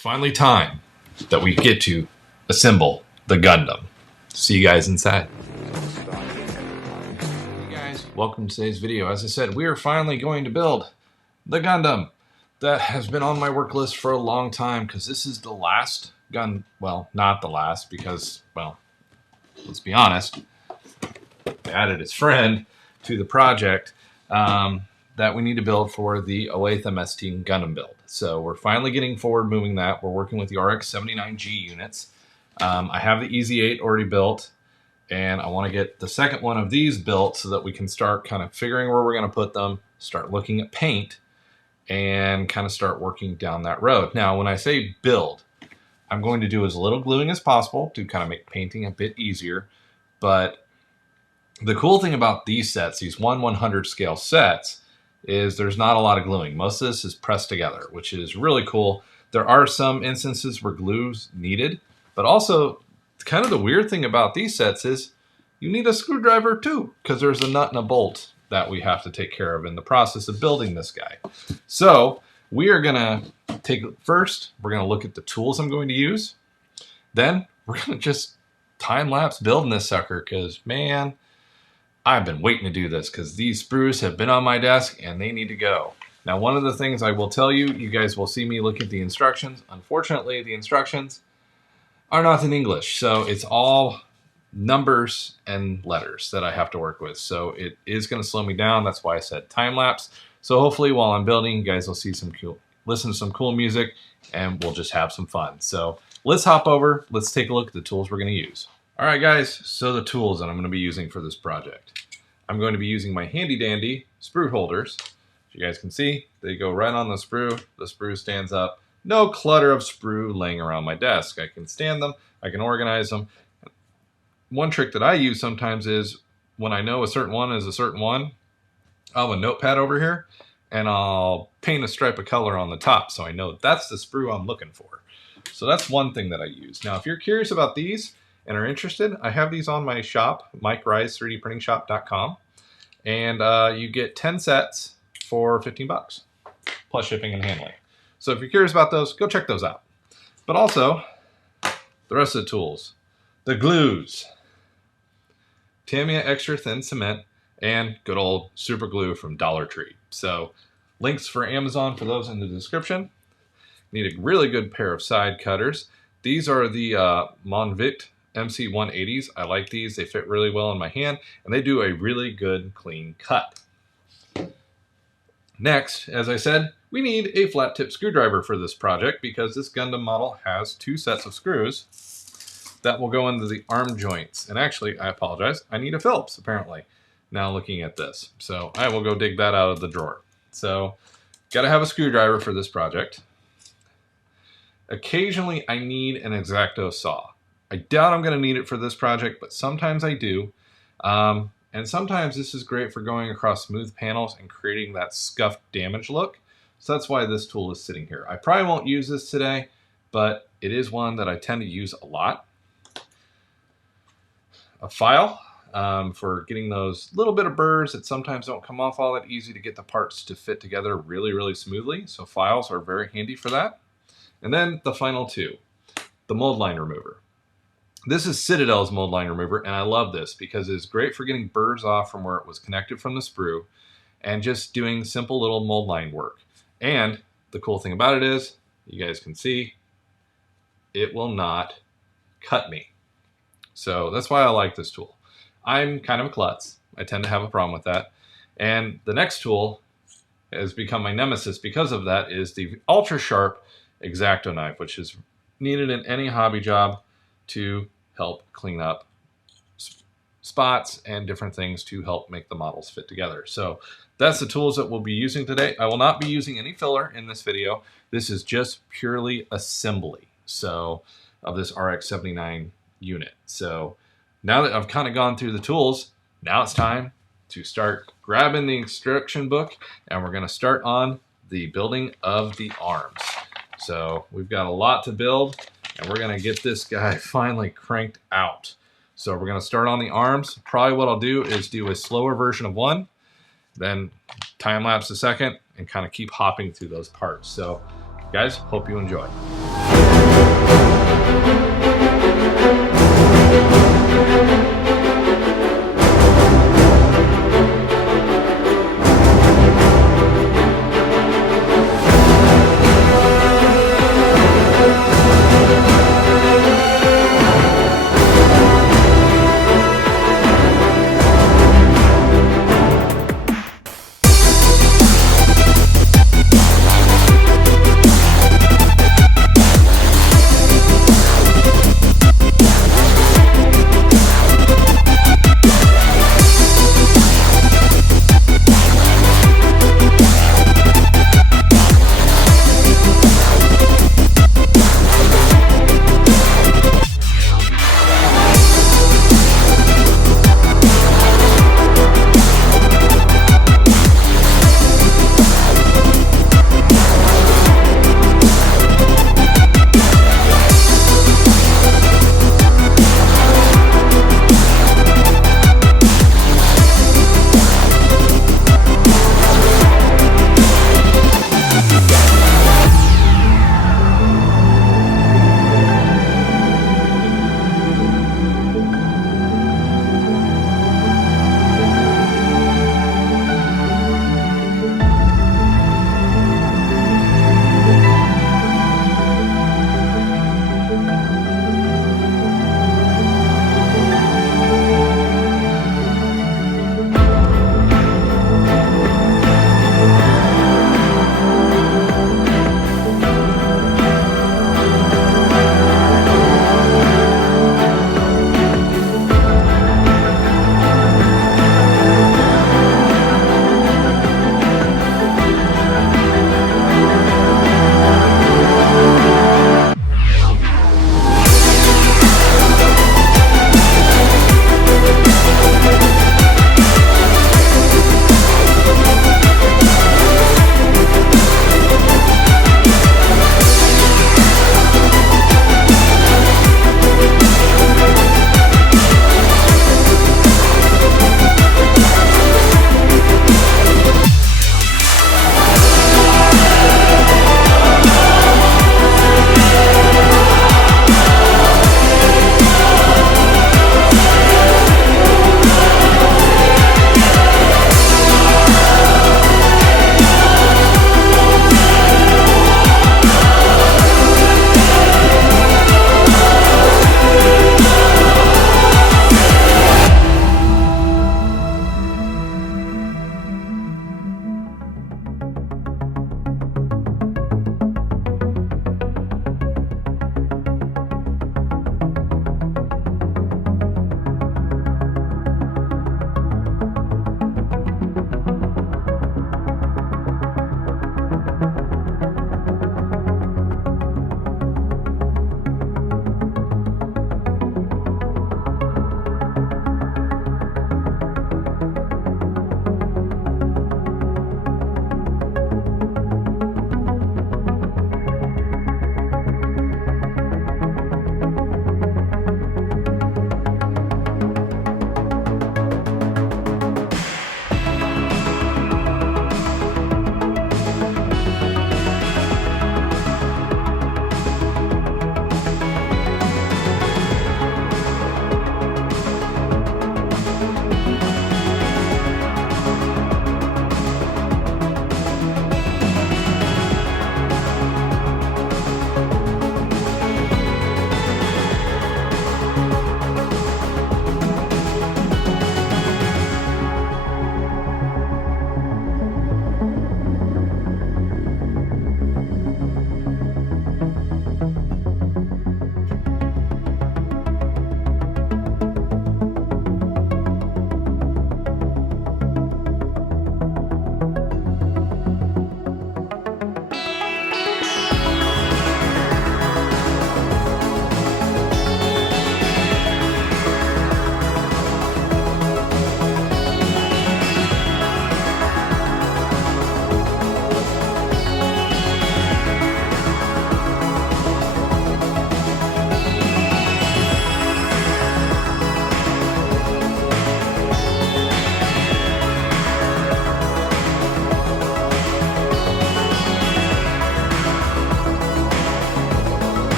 It's finally time that we get to assemble the Gundam. See you guys inside. Hey guys, welcome to today's video. As I said, we are finally going to build the Gundam. That has been on my work list for a long time because this is the last gun. Well, not the last because, well, let's be honest. I added its friend to the project that we need to build for the 08th MS-10 Gundam build. So we're finally getting forward moving that. We're working with the Rx79g units. I have the EZ8 already built, and I want to get the second one of these built so that we can start kind of figuring where we're going to put them, start looking at paint, and kind of start working down that road. Now, when I say build, I'm going to do as little gluing as possible to kind of make painting a bit easier. But the cool thing about these sets, these 1/100 scale sets, is there's not a lot of gluing. Most of this is pressed together, which is really cool. There are some instances where glue's needed, but also kind of the weird thing about these sets is you need a screwdriver too, because there's a nut and a bolt that we have to take care of in the process of building this guy. So we are gonna first, we're gonna look at the tools I'm going to use. Then we're gonna just time-lapse building this sucker, because man, I've been waiting to do this because these sprues have been on my desk and they need to go. Now, one of the things I will tell you, you guys will see me look at the instructions. Unfortunately, the instructions are not in English, so it's all numbers and letters that I have to work with. So it is going to slow me down. That's why I said time lapse. So hopefully while I'm building, you guys will see some cool, listen to some cool music, and we'll just have some fun. So let's hop over. Let's take a look at the tools we're going to use. All right, guys. So the tools that I'm going to be using for this project. I'm going to be using my handy dandy sprue holders. As you guys can see, they go right on the sprue. The sprue stands up. No clutter of sprue laying around my desk. I can stand them. I can organize them. One trick that I use sometimes is when I know a certain one is a certain one, I'll have a notepad over here and I'll paint a stripe of color on the top so I know that's the sprue I'm looking for. So that's one thing that I use. Now, if you're curious about these and are interested, I have these on my shop, MikeRise3dprintingshop.com, and you get 10 sets for 15 bucks plus shipping and handling. So if you're curious about those, go check those out. But also the rest of the tools, the glues, Tamiya extra thin cement, and good old super glue from Dollar Tree. So links for Amazon for those in the description. Need a really good pair of side cutters. These are the Monvit MC180s. I like these. They fit really well in my hand, and they do a really good clean cut. Next, as I said, we need a flat tip screwdriver for this project because this Gundam model has 2 sets of screws that will go into the arm joints. And actually, I apologize, I need a Phillips apparently, now looking at this. So I will go dig that out of the drawer. So gotta have a screwdriver for this project. Occasionally I need an X-Acto saw. I doubt I'm gonna need it for this project, but sometimes I do. And sometimes this is great for going across smooth panels and creating that scuffed damage look. So that's why this tool is sitting here. I probably won't use this today, but it is one that I tend to use a lot. A file for getting those little bit of burrs that sometimes don't come off all that easy to get the parts to fit together really, really smoothly. So files are very handy for that. And then the final 2, the mold line remover. This is Citadel's mold line remover, and I love this because it's great for getting burrs off from where it was connected from the sprue and just doing simple little mold line work. And the cool thing about it is, you guys can see, it will not cut me. So that's why I like this tool. I'm kind of a klutz. I tend to have a problem with that. And the next tool has become my nemesis because of that is the ultra sharp X-Acto knife, which is needed in any hobby job to help clean up spots and different things to help make the models fit together. So that's the tools that we'll be using today. I will not be using any filler in this video. This is just purely assembly. So of this Rx79 unit. So now that I've kind of gone through the tools, now it's time to start grabbing the instruction book, and we're going to start on the building of the arms. So we've got a lot to build, and we're going to get this guy finally cranked out. So we're going to start on the arms. Probably what I'll do is do a slower version of one, then time lapse a second, and kind of keep hopping through those parts. So Guys, hope you enjoy.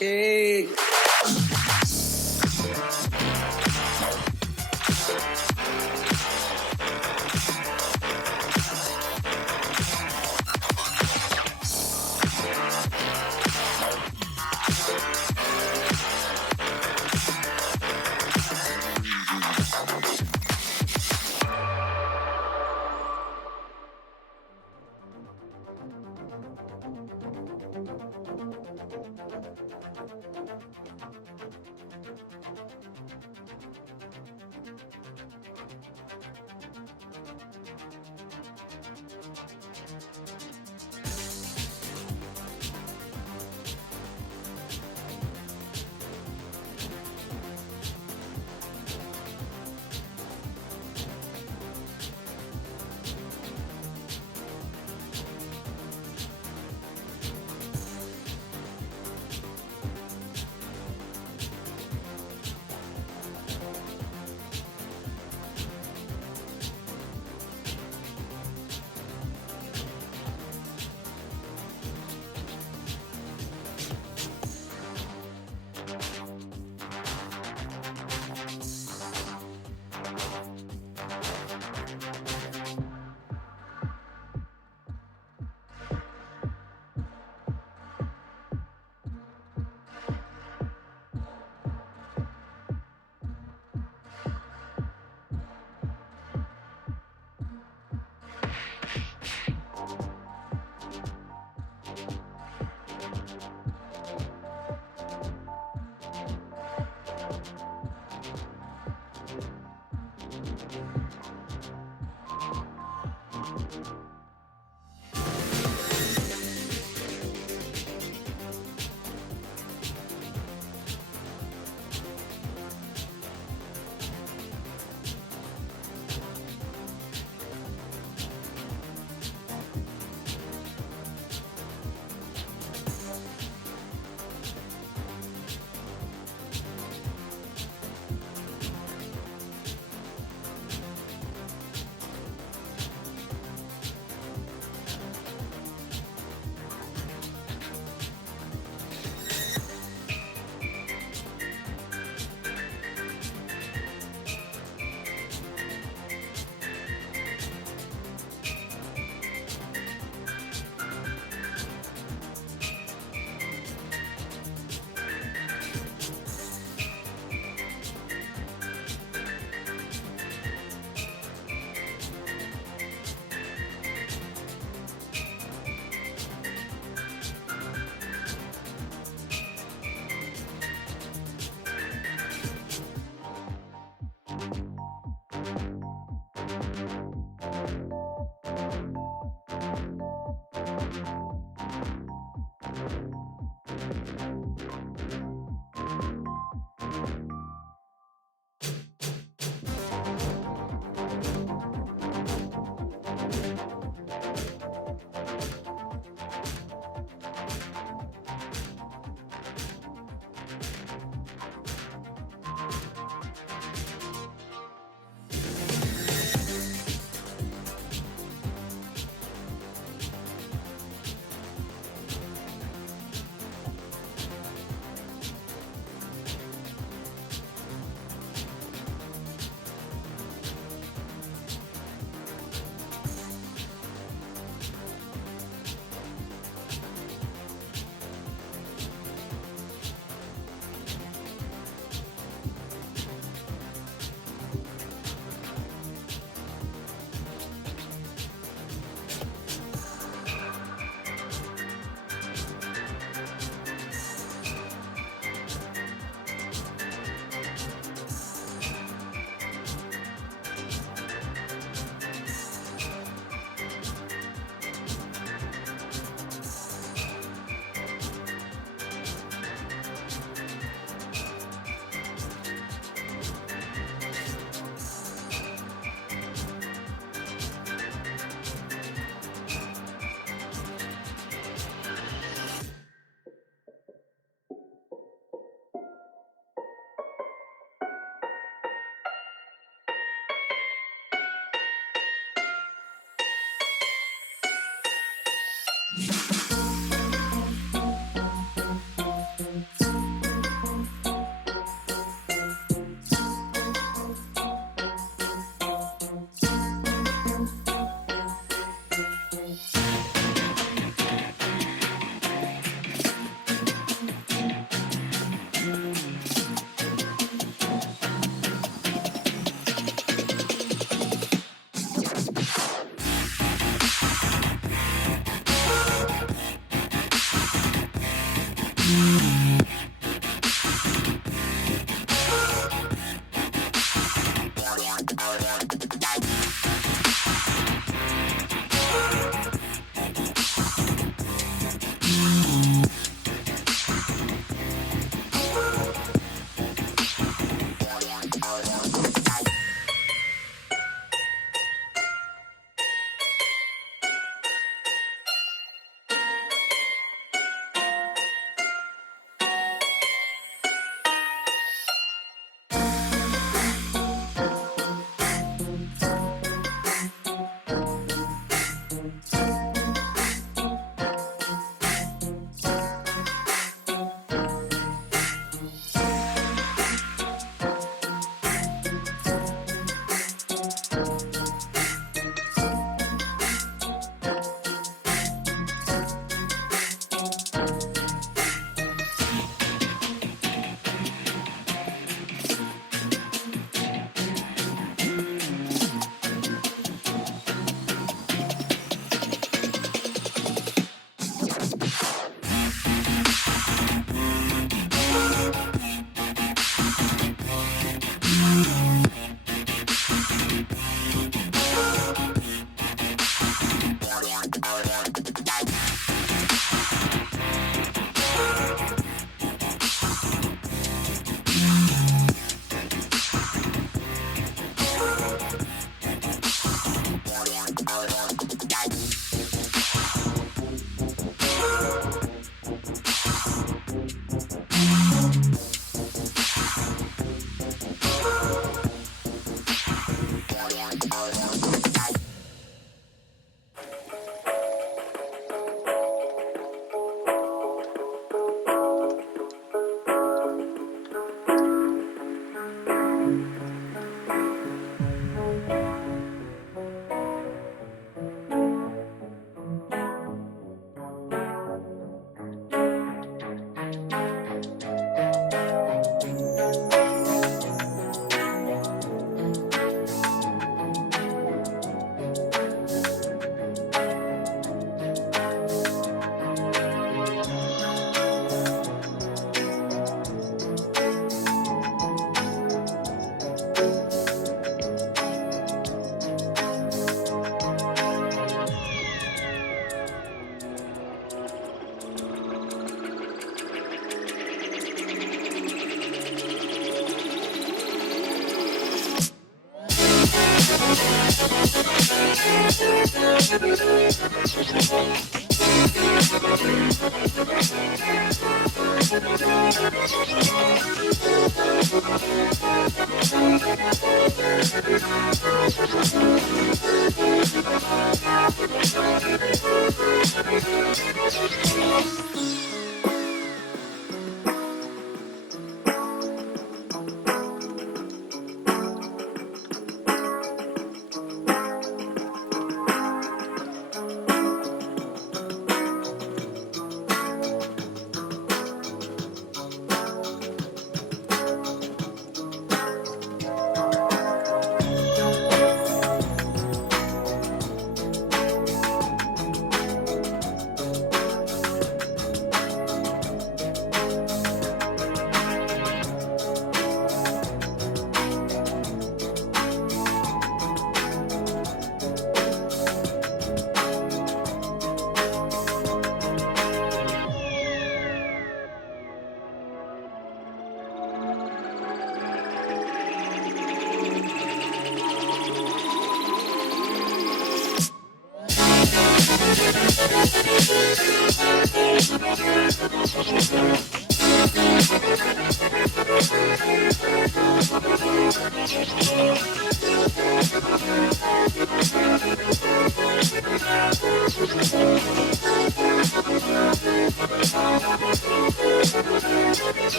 watching.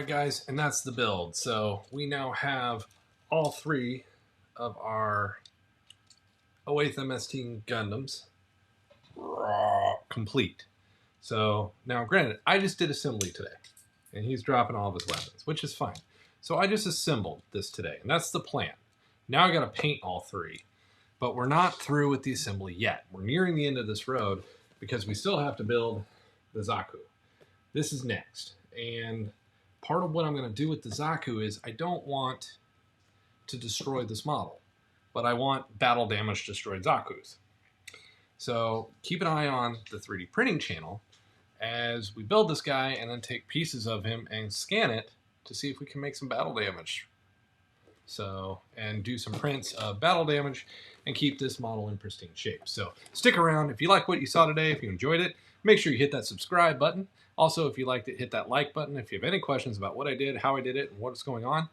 Alright guys, and that's the build. So we now have all three of our 08th MS-10 Gundams complete. So now granted, I just did assembly today, and he's dropping all of his weapons, which is fine. So I just assembled this today, and that's the plan. Now I gotta paint all three, but we're not through with the assembly yet. We're nearing the end of this road because we still have to build the Zaku. This is next, and part of what I'm gonna do with the Zaku is I don't want to destroy this model, but I want battle damage destroyed Zakus. So keep an eye on the 3D printing channel as we build this guy and then take pieces of him and scan it to see if we can make some battle damage. So, and do some prints of battle damage and keep this model in pristine shape. So stick around. If you like what you saw today, if you enjoyed it, make sure you hit that subscribe button. Also, if you liked it, hit that like button. If you have any questions about what I did, how I did it, and what's going on,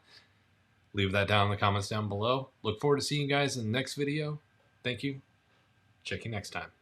leave that down in the comments down below. Look forward to seeing you guys in the next video. Thank you. Check you next time.